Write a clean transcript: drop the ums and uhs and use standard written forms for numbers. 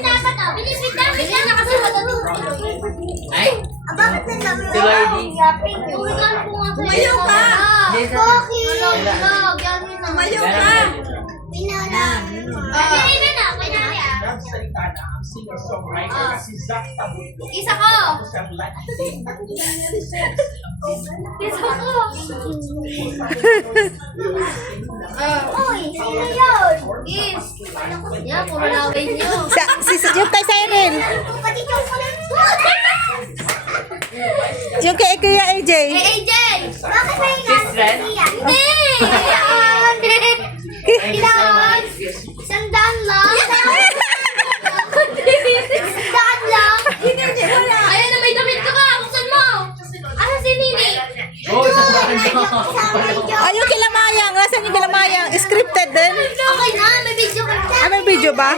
dapat ah. Bilis na kasi Ay? bakit na namin? Si Lordy. Tumayo ka! Bakit? Tumayo ka. Pinala. Nagsalita na ang singer-songwriter na si Zach Tabundok. Isa ko! Siyang Isa ko! Uy, sino yun? Is. Yan, puro laway niyo. Yung kay Siren. Pati yung kulit. Yung kay Kuya AJ. Hey, AJ! Bakit may Friend? Hindi! Kailangan! Sandaan lang! Sandaan lang! Ayun na, may damit ka ba? Buksan mo! Asa si Nini? Oh, sasaan mo. Ay, yung kilamayang. Nasaan yung kilamayang? Scripted din? Okay na, may video ka. May video ba?